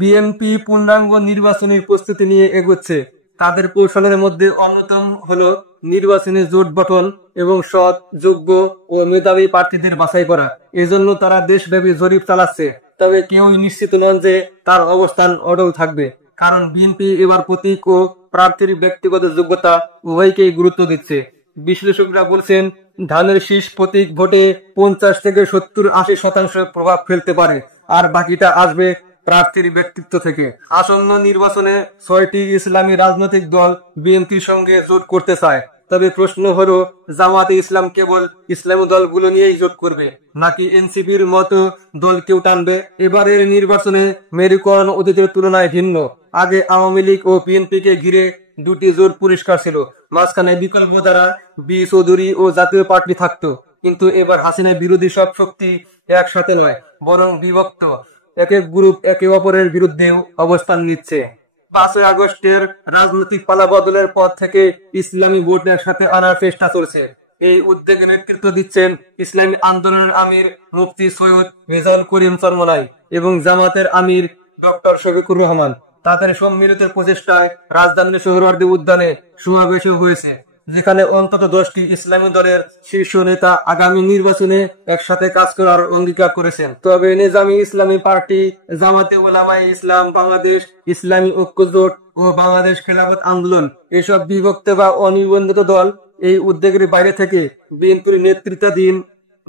BNP পূর্ণাঙ্গ নির্বাচনী প্রস্তুতি নিয়ে এগোচ্ছে। তাদের কৌশলের মধ্যে অন্যতম হলো নির্বাচনী জোট গঠন এবং সৎ, যোগ্য ও মেধাবী প্রার্থীদের বাছাই করা। এজন্য তারা দেশব্যাপী জরিপ চালাচ্ছে। তবে কেউই নিশ্চিত নন যে তার অবস্থান অটল থাকবে, কারণ বিএনপি এবার প্রতীক ও প্রার্থীর ব্যক্তিগত যোগ্যতা উভয়কেই গুরুত্ব দিচ্ছে। বিশ্লেষকরা বলছেন, ধানের শীষ প্রতীক ভোটে 50 থেকে 70-80% প্রভাব ফেলতে পারে, আর বাকিটা আসবে প্রার্থীর ব্যক্তিত্ব থেকে। আসন্ন নির্বাচনে 6টি ইসলামী রাজনৈতিক দল বিএনপির সঙ্গে জোট করতে চায়। তবে প্রশ্ন হলো, জামাতে ইসলাম কেবল ইসলামী দলগুলো নিয়েই জোট করবে, নাকি এনসিপির মতো দল কেউ টানবে? এবারের নির্বাচনে মেরুকরণ অতীতের তুলনায় ভিন্ন। আগে আওয়ামী লীগ ও বিএনপিকে ঘিরে দুটি জোট পরিষ্কার ছিল, মাঝখানে বিকল্প দ্বারা বি চৌধুরী ও জাতীয় পার্টি থাকতো। কিন্তু এবার হাসিনা বিরোধী সব শক্তি একসাথে নয়, বরং বিভক্ত। এক এক গ্রুপ একে অপরের বিরুদ্ধেও অবস্থান নিচ্ছে। 5ই আগস্টের রাজনৈতিক পালাবদলের পর থেকে ইসলামী ভোট একসাথে আনার চেষ্টা চলছে। এই উদ্যোগে নেতৃত্ব দিচ্ছেন ইসলামী আন্দোলনের আমির মুফতি সৈয়দ রেজাউল করিম চরমোনাই এবং জামাতের আমির ডক্টর শফিকুর রহমান। তাদের সম্মিলিত প্রচেষ্টায় রাজধানীর সোহরাওয়ার্দী উদ্যানে সমাবেশও হয়েছে, যেখানে অন্তত 10টি ইসলামী দলের শীর্ষ নেতা আগামী নির্বাচনে একসাথে কাজ করার অঙ্গীকার করেছেন। তবে নিজামী ইসলামী পার্টি, জামাতে উলামায়ে ইসলাম বাংলাদেশ, ইসলামী ঐক্য জোট ও বাংলাদেশ খেলাফত আন্দোলন এসব বিভক্ত বা অনিবন্ধিত দল এই উদ্যোগের বাইরে থেকে বিএনপির নেতৃত্বাধীন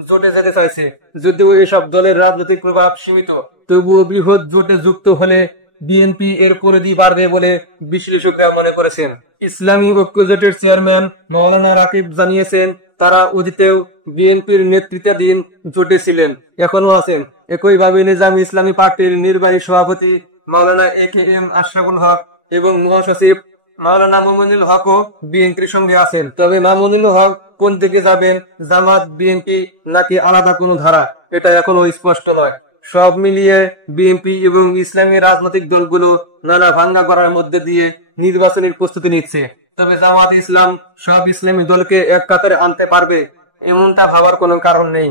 জোটে যেতে চাইছে। যদিও এসব দলের রাজনৈতিক প্রভাব সীমিত, তবুও বৃহৎ জোটে যুক্ত হলে বিএনপি এর পরিধি বাড়বে বলে বিশ্লেষকরা মনে করেছেন। ইসলামী ঐক্য জোটের চেয়ারম্যান মাওলানা রাকিব জানিয়েছেন, তারা অতীতেও বিএনপির নেতৃত্বাধীন জোটে ছিলেন, এখনো আছেন। একইভাবে নিজামী ইসলামী পার্টির নির্বাহী সভাপতি মাওলানা এ.কে.এম. আশরাফুল হক এবং মহাসচিব মাওলানা মামুনুল হকও বিএনপির সঙ্গে আছেন। তবে মামুনুল হক কোন দিকে যাবেন, জামাত, বিএনপি নাকি আলাদা কোনো ধারা, এটা এখনো স্পষ্ট নয়। সব মিলিয়ে বিএনপি এবং ইসলামী রাজনৈতিক দলগুলো নানা ভাঙ্গা করার মধ্যে দিয়ে নির্বাচনের প্রস্তুতি নিচ্ছে। তবে জামাত ইসলাম সব ইসলামী দলকে এক কাতারে আনতে পারবে, এমনটা ভাবার কোনো কারণ নেই।